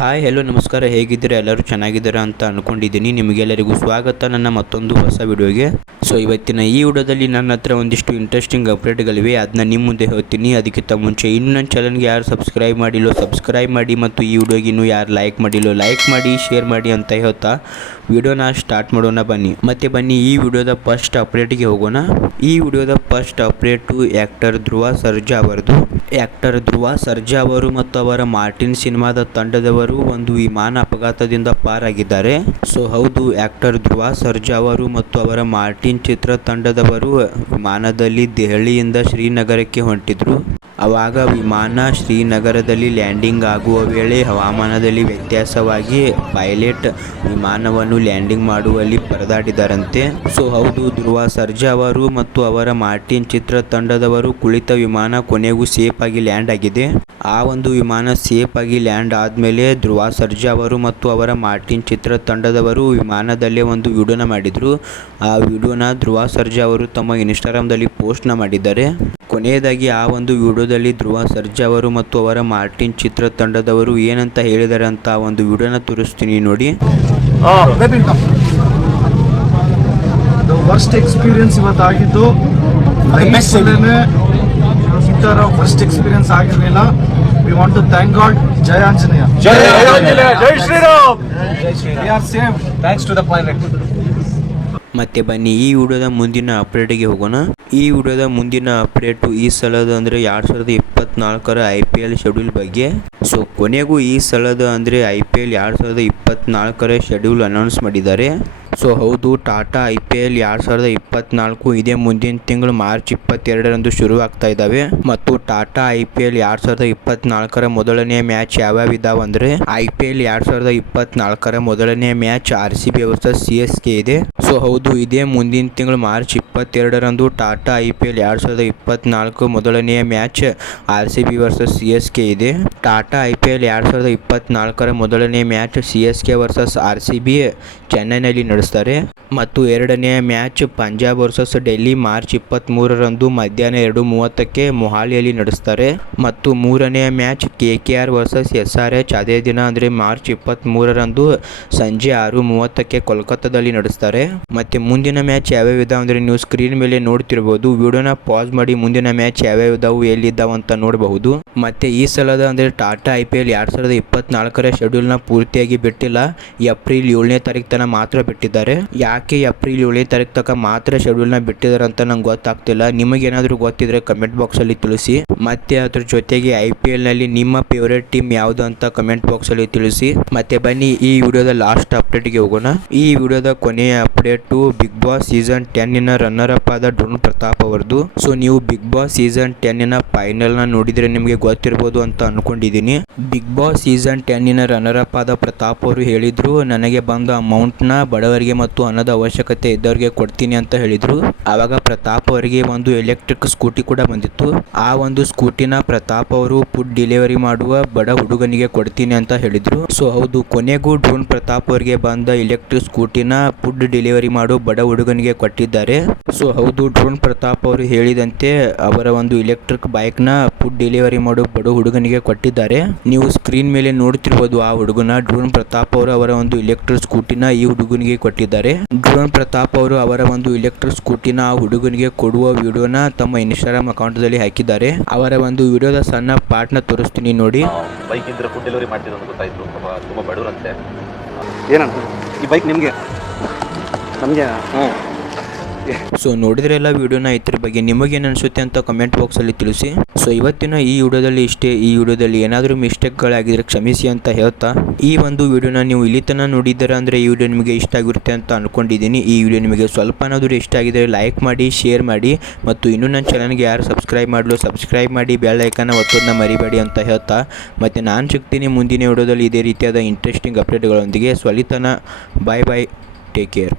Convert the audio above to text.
Hi hello ನಮಸ್ಕಾರ, ಹೇಗಿದ್ದೀರಾ? ಎಲ್ಲರೂ ಚೆನ್ನಾಗಿದ್ದೀರಾ ಅಂತ ಅಂದ್ಕೊಂಡಿದ್ದೀನಿ. ನಿಮಗೆಲ್ಲರಿಗೂ ಸ್ವಾಗತ ನನ್ನ ಮತ್ತೊಂದು ಹೊಸ ವಿಡಿಯೋಗೆ. ಸೊ ಇವತ್ತಿನ ಈ ವಿಡಿಯೋದಲ್ಲಿ ನನ್ನ ಹತ್ರ ಒಂದಿಷ್ಟು ಇಂಟ್ರೆಸ್ಟಿಂಗ್ ಅಪ್ಡೇಟ್ಗಳಿವೆ, ಅದನ್ನ ನಿಮ್ಮ ಮುಂದೆ ಹೇಳ್ತೀನಿ. ಅದಕ್ಕಿಂತ ಮುಂಚೆ ಇನ್ನೂ ನನ್ನ ಚಾನಲ್ಗೆ ಯಾರು ಸಬ್ಸ್ಕ್ರೈಬ್ ಮಾಡಿಲ್ಲೋ ಸಬ್ಸ್ಕ್ರೈಬ್ ಮಾಡಿ, ಮತ್ತು ಈ ವಿಡಿಯೋಗೆ ಇನ್ನೂ ಯಾರು ಲೈಕ್ ಮಾಡಿಲ್ಲೋ ಲೈಕ್ ಮಾಡಿ, ಶೇರ್ ಮಾಡಿ ಅಂತ ಹೇಳ್ತಾ ವಿಡಿಯೋನ ಸ್ಟಾರ್ಟ್ ಮಾಡೋಣ. ಬನ್ನಿ ಈ ವಿಡಿಯೋದ ಫಸ್ಟ್ ಅಪ್ಡೇಟ್ಗೆ ಹೋಗೋಣ. ಈ ವಿಡಿಯೋದ first update actor Dhruva Sarja ಅವರದು. ಆ್ಯಕ್ಟರ್ ಧ್ರುವ ಸರ್ಜಾ ಅವರು ಮತ್ತು ಅವರ ಮಾರ್ಟಿನ್ ಸಿನಿಮಾದ ತಂಡದವರು ಒಂದು ವಿಮಾನ ಅಪಘಾತದಿಂದ ಪಾರಾಗಿದ್ದಾರೆ. ಸೊ ಹೌದು, ಆ್ಯಕ್ಟರ್ ಧ್ರುವ ಸರ್ಜಾ ಅವರು ಮತ್ತು ಅವರ ಮಾರ್ಟಿನ್ ಚಿತ್ರ ತಂಡದವರು ವಿಮಾನದಲ್ಲಿ ದೆಹಲಿಯಿಂದ ಶ್ರೀನಗರಕ್ಕೆ ಹೊಂಟಿದ್ರು. ಆವಾಗ ವಿಮಾನ ಶ್ರೀನಗರದಲ್ಲಿ ಲ್ಯಾಂಡಿಂಗ್ ಆಗುವ ವೇಳೆ ಹವಾಮಾನದಲ್ಲಿ ವ್ಯತ್ಯಾಸವಾಗಿ ಪೈಲಟ್ ವಿಮಾನವನ್ನು ಲ್ಯಾಂಡಿಂಗ್ ಮಾಡುವಲ್ಲಿ ಪರದಾಡಿದರಂತೆ. ಸೊ ಹೌದು, ಧ್ರುವ ಸರ್ಜಾ ಅವರು ಮತ್ತು ಅವರ ಮಾರ್ಟಿನ್ ಚಿತ್ರ ತಂಡದವರು ಕುಳಿತ ವಿಮಾನ ಕೊನೆಗೂ ಸೇಫ್ ಆಗಿ ಲ್ಯಾಂಡ್ ಆಗಿದೆ. ಆ ಒಂದು ವಿಮಾನ ಸೇಫ್ ಆಗಿ ಲ್ಯಾಂಡ್ ಆದಮೇಲೆ ಧ್ರುವ ಸರ್ಜಾ ಅವರು ಮತ್ತು ಅವರ ಮಾರ್ಟಿನ್ ಚಿತ್ರ ತಂಡದವರು ವಿಮಾನದಲ್ಲೇ ಒಂದು ವಿಡಿಯೋನ ಮಾಡಿದರು. ಆ ವಿಡಿಯೋನ ಧ್ರುವ ಸರ್ಜಾ ಅವರು ತಮ್ಮ ಇನ್ಸ್ಟಾಗ್ರಾಮ್ದಲ್ಲಿ ಪೋಸ್ಟ್ನ ಮಾಡಿದ್ದಾರೆ. ಕೊನೆಯದಾಗಿ ಆ ಒಂದು ವಿಡಿಯೋದಲ್ಲಿ ಧ್ರುವ ಸರ್ಜಾ ಅವರು ಮತ್ತು ಅವರ ಮಾರ್ಟಿನ್ ಚಿತ್ರ ತಂಡದವರು ಏನಂತ ಹೇಳಿದ್ದಾರೆ ಅಂತ ಒಂದು ವಿಡಿಯೋನ ತೋರಿಸ್ತೀನಿ ನೋಡಿ. ವರ್ಸ್ಟ್ ಎಕ್ಸ್ಪೀರಿಯನ್ಸ್ ಇವತ್ತಾಗಿದ್ದು ಈ ತರ ಫಸ್ಟ್ ಎಕ್ಸ್ಪೀರಿಯನ್ಸ್ ಆಗಿರಲಿಲ್ಲ. We want to thank God. ಜಯ ಆಂಜನೇಯ, ಜೈ Shriram. We are safe thanks to the pilot. ಮತ್ತೆ ಬನ್ನಿ ಈ ವಿಡಿಯೋದ ಮುಂದಿನ ಅಪ್ಡೇಟ್ಗೆ ಹೋಗೋಣ. ಈ ವಿಡಿಯೋದ ಮುಂದಿನ ಅಪ್ಡೇಟು ಈ ಸಲದ ಅಂದರೆ 2024ರ IPL ಶೆಡ್ಯೂಲ್ ಬಗ್ಗೆ. ಸೊ ಕೊನೆಗೂ ಈ ಸಲದ ಅಂದರೆ IPL 2024ರ ಶೆಡ್ಯೂಲ್ ಅನೌನ್ಸ್ ಮಾಡಿದ್ದಾರೆ. ಸೊ ಹೌದು, ಟಾಟಾ IPL 2024 ಇದೇ ಮುಂದಿನ ತಿಂಗಳು ಮಾರ್ಚ್ 22ರಂದು ಶುರು ಆಗ್ತಾ ಇದ್ದಾವೆ. ಮತ್ತು ಟಾಟಾ IPL 2024ರ ಮೊದಲನೇ ಮ್ಯಾಚ್ ಯಾವ್ಯಾವ ಇದಾವೆ ಅಂದರೆ IPL 2024ರ ಮೊದಲನೇ ಮ್ಯಾಚ್ RCB ವರ್ಸಸ್ CSK ಇದೆ. ಸೊ ಹೌದು, ಇದೇ ಮುಂದಿನ ತಿಂಗಳು ಮಾರ್ಚ್ 22ರಂದು ಟಾಟಾ IPL 2024 ಮೊದಲನೆಯ ಮ್ಯಾಚ್ RCB ವರ್ಸಸ್ CSK ಇದೆ. ಟಾಟಾ IPL 2024ರ ಮೊದಲನೇ ಮ್ಯಾಚ್ CSK ವರ್ಸಸ್ RCB ಚೆನ್ನೈನಲ್ಲಿ ನಡೆಸ್ತಾರೆ. ಮತ್ತು ಎರಡನೆಯ match Punjab versus Delhi March 23ರಂದು ಮಧ್ಯಾಹ್ನ 2:30ಕ್ಕೆ ಮೊಹಾಲಿಯಲ್ಲಿ ನಡೆಸ್ತಾರೆ. ಮತ್ತು ಮೂರನೆಯ ಮ್ಯಾಚ್ KKR ವರ್ಸಸ್ SRH ಅದೇ ದಿನ ಅಂದರೆ ಮಾರ್ಚ್ 23ರಂದು ಸಂಜೆ 6:30ಕ್ಕೆ ಕೋಲ್ಕತ್ತಾದಲ್ಲಿ ನಡೆಸ್ತಾರೆ. ಮತ್ತು ಮುಂದಿನ ಮ್ಯಾಚ್ ಯಾವ್ಯಾವ ಇದಾವೆ ಅಂದರೆ ನೀವು ಸ್ಕ್ರೀನ್ ಮೇಲೆ ನೋಡ್ತಿರ್ಬೋದು. ವಿಡಿಯೋನ ಪಾಸ್ ಮಾಡಿ ಮುಂದಿನ ಮ್ಯಾಚ್ ಯಾವ್ಯಾವ ಇದಾವೆ ಎಲ್ಲಿದ್ದಾವೆ ಅಂತ ನೋಡಬಹುದು. ಮತ್ತು ಈ ಸಲದ ಅಂದರೆ ಟಾಟಾ IPL 2024ರ ಶೆಡ್ಯೂಲ್ನ ಪೂರ್ತಿಯಾಗಿ ಬಿಟ್ಟಿಲ್ಲ. ಏಪ್ರಿಲ್ 7ನೇ ತಾರೀಕು ತನಕ ಮಾತ್ರ ಬಿಟ್ಟಿದ್ದಾರೆ. ಯಾಕೆ ಏಪ್ರಿಲ್ 7ನೇ ತಾರೀಕು ತನಕ ಮಾತ್ರ ಶೆಡ್ಯೂಲ್ನ ಬಿಟ್ಟಿದ್ದಾರೆ ಅಂತ ನಂಗೆ ಗೊತ್ತಾಗ್ತಿಲ್ಲ. ನಿಮಗೇನಾದರೂ ಗೊತ್ತಿದ್ರೆ ಕಮೆಂಟ್ ಬಾಕ್ಸಲ್ಲಿ ತಿಳಿಸಿ. ಮತ್ತು ಅದ್ರ ಜೊತೆಗೆ IPLನಲ್ಲಿ ನಿಮ್ಮ ಫೇವ್ರೇಟ್ ಟೀಮ್ ಯಾವುದು ಅಂತ ಕಮೆಂಟ್ ಬಾಕ್ಸಲ್ಲಿ ತಿಳಿಸಿ. ಮತ್ತೆ ಬನ್ನಿ ಈ ವಿಡಿಯೋದ ಲಾಸ್ಟ್ ಅಪ್ಡೇಟ್ಗೆ ಹೋಗೋಣ. ಈ ವಿಡಿಯೋದ ಕೊನೆಯ ಅಪ್ಡೇಟು ಬಿಗ್ ಬಾಸ್ ಸೀಸನ್ 10ನ ರನ್ನರ್ ಅಪ್ ಆದ ಡ್ರೋನ್ ಪ್ರತಾಪ್ ಅವರದು. ಸೊ ನೀವು ಬಿಗ್ ಬಾಸ್ ಸೀಸನ್ 10ನ ಫೈನಲ್ನ ನೋಡಿದರೆ ನಿಮಗೆ ಗೊತ್ತಿರ್ಬೋದು ಅಂತ ಅನ್ಕೊಂಡಿದ್ದೀನಿ. ಬಿಗ್ ಬಾಸ್ ಸೀಸನ್ 10ನ ರನ್ನರ್ ಅಪ್ ಆದ ಪ್ರತಾಪ್ ಅವರು ಹೇಳಿದ್ರು, ನನಗೆ ಬಂದ ಅಮೌಂಟ್ನ ಬಡವರಿಗೆ ಮತ್ತು ಹಣದ ಅವಶ್ಯಕತೆ ಇದ್ದವರಿಗೆ ಕೊಡ್ತೀನಿ ಅಂತ ಹೇಳಿದ್ರು. ಆವಾಗ ಪ್ರತಾಪ್ ಅವರಿಗೆ ಒಂದು ಎಲೆಕ್ಟ್ರಿಕ್ ಸ್ಕೂಟಿ ಕೂಡ ಬಂದಿತ್ತು. ಆ ಒಂದು ಸ್ಕೂಟಿನ ಪ್ರತಾಪ್ ಅವರು ಫುಡ್ ಡೆಲಿವರಿ ಮಾಡುವ ಬಡ ಹುಡುಗನಿಗೆ ಕೊಡ್ತೀನಿ ಅಂತ ಹೇಳಿದ್ರು. ಸೊ ಹೌದು, ಕೊನೆಗೂ ಡ್ರೋನ್ ಪ್ರತಾಪ್ ಅವರಿಗೆ ಬಂದ ಎಲೆಕ್ಟ್ರಿಕ್ ಸ್ಕೂಟಿನ ಫುಡ್ ಡೆಲಿವರಿ ಮಾಡೋ ಬಡ ಹುಡುಗನಿಗೆ ಕೊಟ್ಟಿದ್ದಾರೆ. ಸೊ ಹೌದು, ಡ್ರೋನ್ ಪ್ರತಾಪ್ ಅವರು ಹೇಳಿದಂತೆ ಅವರ ಒಂದು ಎಲೆಕ್ಟ್ರಿಕ್ ಬೈಕ್ನ ಫುಡ್ ಡೆಲಿವರಿ ಮಾಡೋ ಬಡ ಹುಡುಗನಿಗೆ ಕೊಟ್ಟಿದ್ದಾರೆ. ನೀವು ಸ್ಕ್ರೀನ್ ಮೇಲೆ ನೋಡ್ತಿರ್ಬೋದು ಆ ಹುಡುಗನ. ಡ್ರೋನ್ ಪ್ರತಾಪ್ ಅವರು ಅವರ ಒಂದು ಎಲೆಕ್ಟ್ರಿಕ್ ಸ್ಕೂಟಿನ ಈ ಹುಡುಗನಿಗೆ ಕೊಟ್ಟಿದ್ದಾರೆ. ಡ್ರೋನ್ ಪ್ರತಾಪ್ ಅವರು ಅವರ ಒಂದು ಎಲೆಕ್ಟ್ರಿಕ್ ಸ್ಕೂಟಿನ ಆ ಹುಡುಗನಿಗೆ ಕೊಡುವ ವಿಡಿಯೋನ ತಮ್ಮ ಇನ್ಸ್ಟಾಗ್ರಾಮ್ ಅಕೌಂಟ್ದಲ್ಲಿ ಹಾಕಿದ್ದಾರೆ. ಅವರ ಒಂದು ವಿಡಿಯೋದ ಸಣ್ಣ ಪಾರ್ಟ್ನ ತೋರಿಸ್ತೀನಿ ನೋಡಿ. ಬೈಕ್ ಇದ್ರೆ ಫುಡ್ ಡೆಲಿವರಿ ಮಾಡ್ತಿದ್ರು ಅಂತ ಗೊತ್ತಾಯ್ತು. ತುಂಬ ಬಡವರಂತೆ. ಏನಂತ ಈ ಬೈಕ್ ನಿಮಗೆ ನಮಗೆ ಸೊ ನೋಡಿದ್ರೆಲ್ಲ ವಿಡಿಯೋನ ಇದ್ರ ಬಗ್ಗೆ ನಿಮಗೇನು ಅನಿಸುತ್ತೆ ಅಂತ ಕಮೆಂಟ್ ಬಾಕ್ಸಲ್ಲಿ ತಿಳಿಸಿ. ಸೊ ಇವತ್ತಿನ ಈ ವಿಡಿಯೋದಲ್ಲಿ ಇಷ್ಟೇ. ಈ ವಿಡಿಯೋದಲ್ಲಿ ಏನಾದರೂ ಮಿಸ್ಟೇಕ್ಗಳಾಗಿದ್ರೆ ಕ್ಷಮಿಸಿ ಅಂತ ಹೇಳ್ತಾ ಈ ಒಂದು ವಿಡಿಯೋನ ನೀವು ಇಲ್ಲಿ ತನಕ ನೋಡಿದ್ದೀರಾ ಅಂದರೆ ಈ ವಿಡಿಯೋ ನಿಮಗೆ ಇಷ್ಟ ಆಗಿರುತ್ತೆ ಅಂತ ಅಂದ್ಕೊಂಡಿದ್ದೀನಿ. ಈ ವಿಡಿಯೋ ನಿಮಗೆ ಸ್ವಲ್ಪನಾದರೂ ಇಷ್ಟ ಆಗಿದ್ರೆ ಲೈಕ್ ಮಾಡಿ, ಶೇರ್ ಮಾಡಿ, ಮತ್ತು ಇನ್ನೂ ನನ್ನ ಚಾನಲ್ಗೆ ಯಾರು ಸಬ್ಸ್ಕ್ರೈಬ್ ಮಾಡಲು ಸಬ್ಸ್ಕ್ರೈಬ್ ಮಾಡಿ, ಬೆಲ್ ಐಕಾನ್ ಒತ್ತೋದನ್ನ ಮರಿಬೇಡಿ ಅಂತ ಹೇಳ್ತಾ ಮತ್ತು ನಾನು ಸಿಗ್ತೀನಿ ಮುಂದಿನ ವಿಡಿಯೋದಲ್ಲಿ ಇದೇ ರೀತಿಯಾದ ಇಂಟ್ರೆಸ್ಟಿಂಗ್ ಅಪ್ಡೇಟ್ಗಳೊಂದಿಗೆ. ಸೊ ಅಲ್ಲಿ ತನಕ ಬಾಯ್ ಬಾಯ್, ಟೇಕ್ ಕೇರ್.